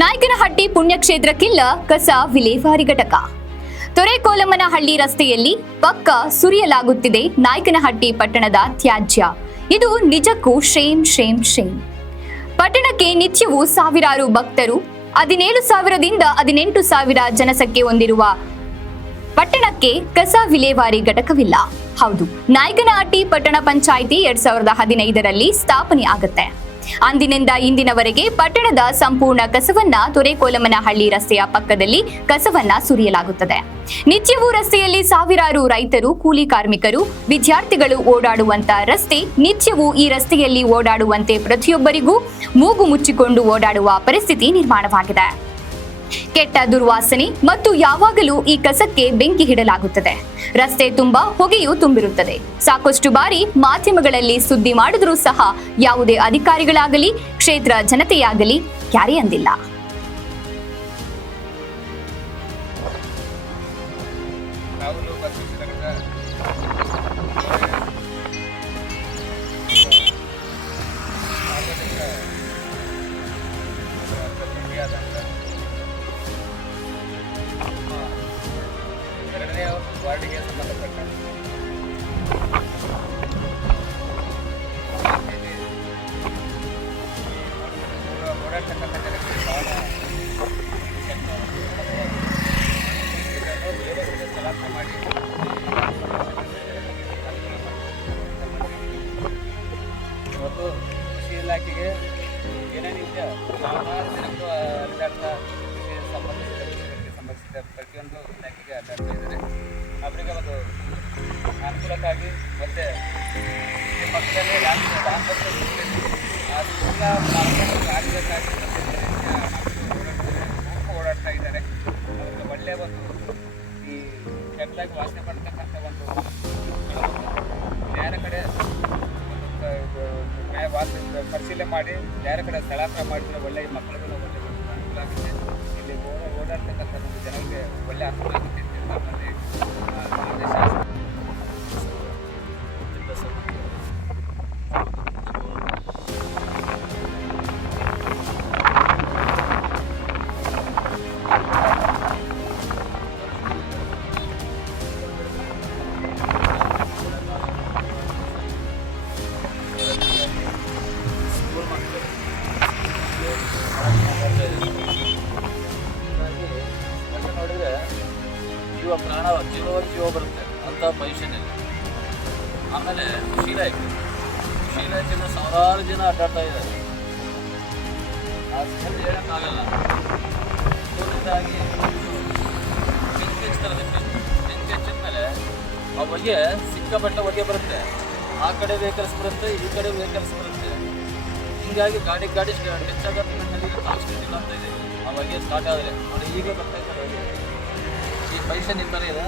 ನಾಯಕನಹಟ್ಟಿ ಪುಣ್ಯಕ್ಷೇತ್ರಕ್ಕಿಲ್ಲ ಕಸ ವಿಲೇವಾರಿ ಘಟಕ. ತೊರೆಕೋಲಮ್ಮನಹಳ್ಳಿ ರಸ್ತೆಯಲ್ಲಿ ಪಕ್ಕ ಸುರಿಯಲಾಗುತ್ತಿದೆ ನಾಯಕನಹಟ್ಟಿ ಪಟ್ಟಣದ ತ್ಯಾಜ್ಯ. ಇದು ನಿಜಕ್ಕೂ ಶೇಮ್ ಶೇಮ್ ಶೇಮ್. ಪಟ್ಟಣಕ್ಕೆ ನಿತ್ಯವೂ ಸಾವಿರಾರು ಭಕ್ತರು, 17,000ದಿಂದ 18,000 ಜನಸಂಖ್ಯೆ ಹೊಂದಿರುವ ಪಟ್ಟಣಕ್ಕೆ ಕಸ ವಿಲೇವಾರಿ ಘಟಕವಿಲ್ಲ. ಹೌದು, ನಾಯಕನಹಟ್ಟಿ ಪಟ್ಟಣ ಪಂಚಾಯಿತಿ 2015ರಲ್ಲಿ ಸ್ಥಾಪನೆ ಆಗುತ್ತೆ. ಅಂದಿನಿಂದ ಇಂದಿನವರೆಗೆ ಪಟ್ಟಣದ ಸಂಪೂರ್ಣ ಕಸವನ್ನ ತೊರೆಕೋಲಮ್ಮನಹಳ್ಳಿ ರಸ್ತೆಯ ಪಕ್ಕದಲ್ಲಿ ಕಸವನ್ನ ಸುರಿಯಲಾಗುತ್ತದೆ. ನಿತ್ಯವೂ ರಸ್ತೆಯಲ್ಲಿ ಸಾವಿರಾರು ರೈತರು, ಕೂಲಿ ಕಾರ್ಮಿಕರು, ವಿದ್ಯಾರ್ಥಿಗಳು ಓಡಾಡುವಂತ ರಸ್ತೆ. ನಿತ್ಯವೂ ಈ ರಸ್ತೆಯಲ್ಲಿ ಓಡಾಡುವಂತೆ ಪ್ರತಿಯೊಬ್ಬರಿಗೂ ಮೂಗು ಮುಚ್ಚಿಕೊಂಡು ಓಡಾಡುವ ಪರಿಸ್ಥಿತಿ ನಿರ್ಮಾಣವಾಗಿದೆ. ಕೆಟ್ಟ ದುರ್ವಾಸನೆ ಮತ್ತು ಯಾವಾಗಲೂ ಈ ಕಸಕ್ಕೆ ಬೆಂಕಿ ಇಡಲಾಗುತ್ತದೆ. ರಸ್ತೆ ತುಂಬಾ ಹೊಗೆಯೂ ತುಂಬಿರುತ್ತದೆ. ಸಾಕಷ್ಟು ಬಾರಿ ಮಾಧ್ಯಮಗಳಲ್ಲಿ ಸುದ್ದಿ ಮಾಡಿದ್ರೂ ಸಹ ಯಾವುದೇ ಅಧಿಕಾರಿಗಳಾಗಲಿ ಕ್ಷೇತ್ರ ಜನತೆಯಾಗಲಿ ಕ್ಯಾರಿ ಅಂದಿಲ್ಲ. ವಾರ್ಡಿಗೆ ಸಂಬಂಧಪಟ್ಟ ಓಡಾಡ್ತಕ್ಕಂಥ ಜನಕ್ಕೆ ಬಹಳ ಚಲಾವಣೆ ಮಾಡಿ ಇವತ್ತು ಕೃಷಿ ಇಲಾಖೆಗೆ ಏನೇನಿದೆ ಹಲವಾರು ಜನಕ್ಕೂ ಅಡ್ಡಾಡ್ತಾ ಸಂಬಂಧಿಸಿದ ಪ್ರತಿಯೊಂದು ಇಲಾಖೆಗೆ ಅಡ್ಡಾಡ್ತಾ ಇದ್ದಾರೆ. ಅವರಿಗೆ ಒಂದು ಅನುಕೂಲಕ್ಕಾಗಿ ಮತ್ತು ಪಕ್ಕದಲ್ಲಿ ಓಡಾಡ್ತಾ ಇದ್ದಾರೆ. ಅವ್ರಿಗೆ ಒಳ್ಳೆಯ ಒಂದು ಈ ಕೆಟ್ಟದಾಗಿ ವಾಸನೆ ಪಡ್ತಕ್ಕಂಥ ಒಂದು ಬೇರೆ ಕಡೆ ಪರಿಶೀಲನೆ ಮಾಡಿ ಬೇರೆ ಕಡೆ ಸ್ಥಳಾಂತರ ಮಾಡಿದ್ರೆ ಒಳ್ಳೆಯ ಮಕ್ಕಳಿಗೂ ಒಳ್ಳೆಯ ಅನುಕೂಲ ಆಗುತ್ತೆ. ಇಲ್ಲಿ ಓಡಾಡ್ತಕ್ಕಂಥ ಒಂದು ಜನರಿಗೆ ಒಳ್ಳೆಯ ಅನುಕೂಲ ಆಗುತ್ತೆ ಅಂತ ನಮ್ಮಲ್ಲಿ ನೋಡಿದ್ರೆ ಜೀವ ಬರುತ್ತೆ ಅಂತ ಪೊಸಿಷನ್. ಆಮೇಲೆ ಶೀಲಾಯ್ಕೆಯಿಂದ ಸಾವಿರಾರು ಜನ ಅಡ್ಡಾಡ್ತಾ ಇದ್ದಾರೆ. ಆ ಸ್ಮೆಲ್ ಹೇಳೋಕ್ಕಾಗಲ್ಲ. ಸೋಲಿಂದಾಗಿ ಬೆಂಕಿ ಹಚ್ತಾರೆ. ಬೆಂಕಿ ಹಚ್ಚಿದ ಮೇಲೆ ಆ ಹೊಗೆ ಸಿಕ್ಕಾಪಟ್ಟೆ ಹೊಗೆ ಬರುತ್ತೆ. ಆ ಕಡೆ ವೆಹಿಕಲ್ಸ್ ಬರುತ್ತೆ, ಈ ಕಡೆ ವೆಹಿಕಲ್ಸ್ ಬರುತ್ತೆ. ಹೀಗಾಗಿ ಗಾಡಿ ಹೆಚ್ಚಾಗೋದು ಕಾಣಿಸ್ತಿಲ್ಲ ಅಂತ ಇದೆ. ಆ ಹೊಗೆ ಸ್ಟಾರ್ಟ್ ಆದರೆ ನೋಡಿ, ಈಗ ಬರ್ತಾ ಇದ್ದಾರೆ. ಈ ಪೊಸಿಷನ್ ಇರ್ತಾರೆ ಇದೆ.